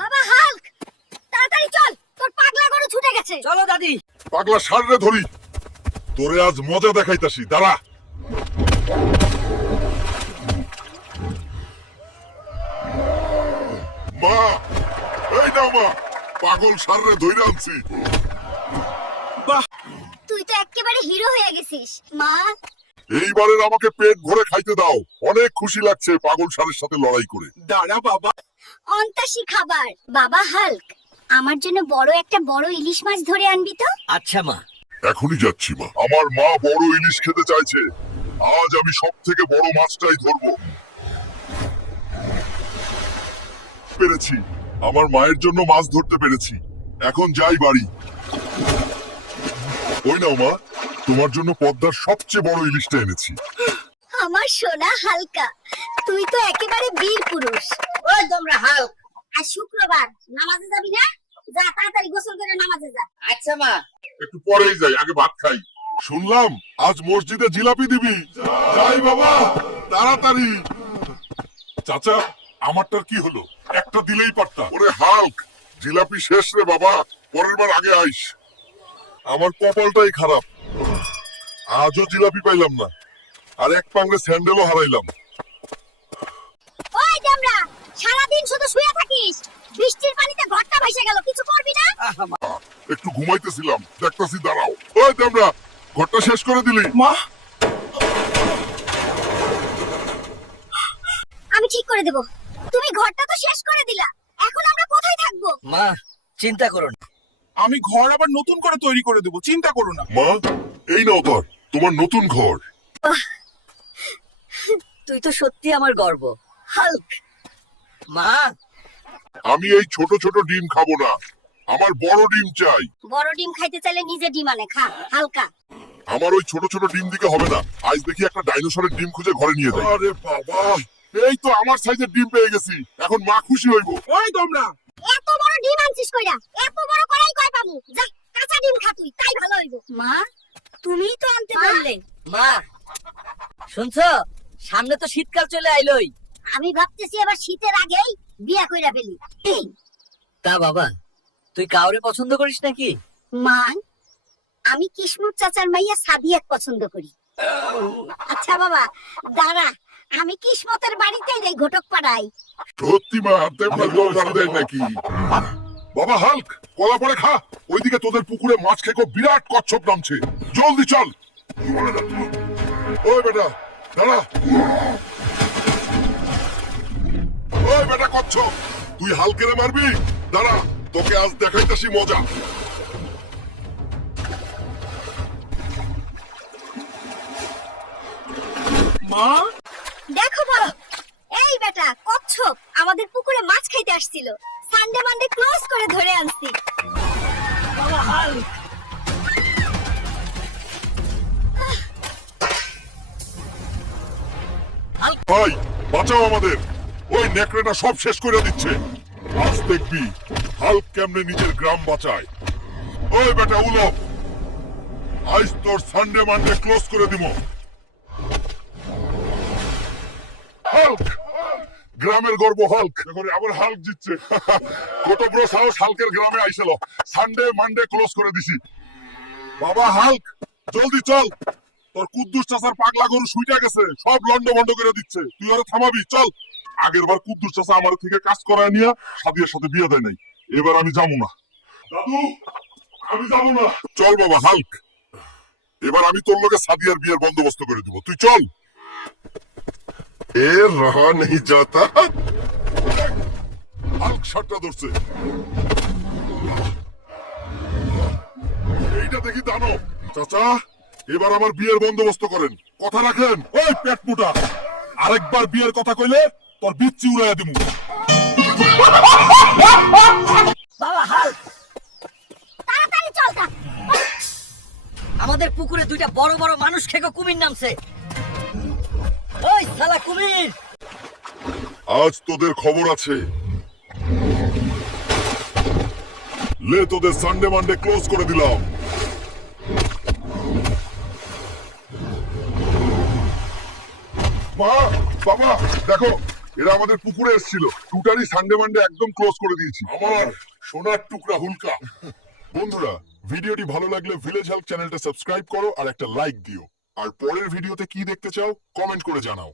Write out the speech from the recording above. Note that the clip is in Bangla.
বাবা হাল্ক, তাড়াতাড়ি চল, তোর পাগলা গরু ছুটে গেছে। চলো দাদি। পাগলা সাররে ধরি, তোরে আজ মজা দেখাইতাছি, দাঁড়া। মা, এই নাও মা, পাগল সাররে ধইরা আনছি। তুই তো একেবারে হিরো হয়ে গেছিস। মা, এইবারের আমাকে পেট ভরে খাইতে দাও, অনেক খুশি লাগছে পাগল সারের সাথে লড়াই করে। দাঁড়া বাবা, অন্তাসী খাবার। বাবা হাল্ক, আমার জন্য বড় ইলিশ মাছ ধরে আনবি তো। আচ্ছা মা। এখনই যাচ্ছি মা। আমার মা বড় ইলিশ খেতে চাইছে, আজ আমি সব থেকে বড় মাছটাই ধরবো। পেরেছি, আমার মায়ের জন্য মাছ ধরতে পেরেছি। এখন যাই বাড়ি। ওই নাও মা, তোমার জন্য পদ্মার সবচেয়ে বড় ইলিশটা এনেছি। আমার সোনা হালকা, তুই তো একেবারে বীর পুরুষ। ওই তোমরা হাল্ক। আর শুক্রবার নামাজে যাবি না? যা তাড়াতাড়ি গোসল করে নামাজে যা। আচ্ছা মা। একটু পরেই যাই, আগে ভাত খাই। শুনলাম আজ মসজিদে জিলাপি দিবি। যাই বাবা, তাড়াতাড়ি। চাচা, আমারটার কি হলো? একটা দিলেই পারতা। ওরে হাল্ক, জিলাপি শেষ রে বাবা, পরের বার আগে আইস। আমার কপালটাই খারাপ, আজও জিলাপি পাইলাম না, আর এক পাংড়ে স্যান্ডেলও হারাইলাম। ওই দেমরা, সারাদিন শুধু শুয়ে থাকিস। বৃষ্টির পানিতে ঘরটা ভাসে গেল, কিছু করবি না? একটু ঘুমাইতেছিলাম, দেখতাছি, দাঁড়াও। ওই দেমরা, ঘরটা শেষ করে দিলি? মা আমি ঠিক করে দেব। তুমি ঘরটা তো শেষ করে দিলা, এখন আমরা কোথায় থাকবো? মা, চিন্তা করো না। আমি ঘর আবার নতুন করে তৈরি করে দেবো, চিন্তা করো না। মা, এই নাও তোর, তোমার নতুন ঘর। তুই তো সত্যি আমার গর্ব হাল্ক। মা, আমি এই ছোট ছোট ডিম খাবো না, আমার বড় ডিম চাই। বড় ডিম খাইতে চাইলে নিজে ডিম আনে খা হালকা। আমার ওই ছোট ছোট ডিম দিকে হবে না, আজ দেখি একটা ডাইনোসরের ডিম খুঁজে ঘরে নিয়ে যাই। আরে বাবা, এই তো আমার সাইজের ডিম পেয়ে গেছি, এখন মা খুশি হইব। ওই তোমরা, এত বড় ডিম আনছিস কইরা? এত বড় করাই কয় পামু? যা কাঁচা ডিম খা তুই, তাই ভালো হইব। মা, তুমিই তো আনতে বললে। মা শুনছো, সামনে তো শীতকাল চলে আইলোই। আমি ভাবতেছি এবার শীতের আগেই বিয়া কইরা ফেলি। তা বাবা, তুই কাউরে পছন্দ করিস নাকি? মা, আমি কিসমত চাচার মাইয়া সাদিয়াক পছন্দ করি। আচ্ছা বাবা, দাঁড়া, আমি কিসমতের বাড়িতেই যাই ঘটক পাড়াই। সত্যি মা, তেমন দরকার দেয় নাকি? বাবা হাল্ক, কলা পরে খা, ওইদিকে তোদের পুকুরে মাছ খেকো বিরাট কচ্ছপ নামছে, জলদি চল। ওই বেটা, দাঁড়া। ওই বেটা কচ্ছপ, তুই হালকেরে মারবি? দাঁড়া, তোকে আজ দেখাইতাছি মজা। মা দেখো বড়, এই বেটা কচ্ছপ আমাদের পুকুরে মাছ খাইতে আসছিল। সানডে মানডে ক্লোজ করে ধরে আনছি। বাবা হাল্ক। ভাই, বাঁচাও আমাদের, ওই নেকড়েটা সব শেষ করে দিচ্ছে। আজ দেখবি হাল্ক কেমনে নিজের গ্রাম বাঁচায়। ওই বেটা উলফ, আজ তোর সানডে মানডে ক্লোজ করে দিব। হাল্ক, গ্রামের গর্ব হাল্ক, এখন আবার হাল্ক জিতছে। কত বড় সাহস হাল্কের গ্রামে আইছিল। সানডে মানডে ক্লোজ করে দিছি। বাবা হাল্ক, জলদি চল, তোর কুদ্দুস চাচার পাগলা গরু শুইটা গেছে, সব লন্ড বন্ড করে দিচ্ছে, তুই ওরা থামাবি। চল, আগের বার কুদ্দুস চাচা আমার থেকে কাজ করায় নিয়ে সাদিয়ার সাথে বিয়ে দেয় নাই, এবার আমি যাবো না। দাদু, আমি যাবো না। চল বাবা হাল্ক, এবার আমি তোর লগে সাদিয়ার বিয়ের বন্দোবস্ত করে দিব, তুই চল। এ রহা নেই যাতা। হাল্ক শার্টটা ধরছে, এইটা দেখি দানো। চাচা, এবার আমার বিয়ের বন্দোবস্ত করেন, কথা রাখেন। ওই পেট মোটা, আরেকবার বিয়ের কথা কইলে তোর বিচ্ছি উড়াইয়া দিমু। বাবা হাল্ক, তাড়াতাড়ি চল তা। আমাদের পুকুরে দুইটা বড় বড় মানুষ খেকো কুমির নামছে। ওই শালা কুমির, আজ তোদের খবর আছে। লে, তোদের সানডে মানডে ক্লোজ করে দিলাম। মা, বাবা, দেখো এরা আমাদের পুকুরে এসেছিল, টোটালি সানডে মানডে একদম ক্লোজ করে দিয়েছি। আমার সোনার টুকরা হুলকা। বন্ধুরা, ভিডিওটি ভালো লাগলে ভিলেজ হেল্প চ্যানেলটা সাবস্ক্রাইব করো আর একটা লাইক দিও। আর পরের ভিডিওতে কি দেখতে চাও কমেন্ট করে জানাও।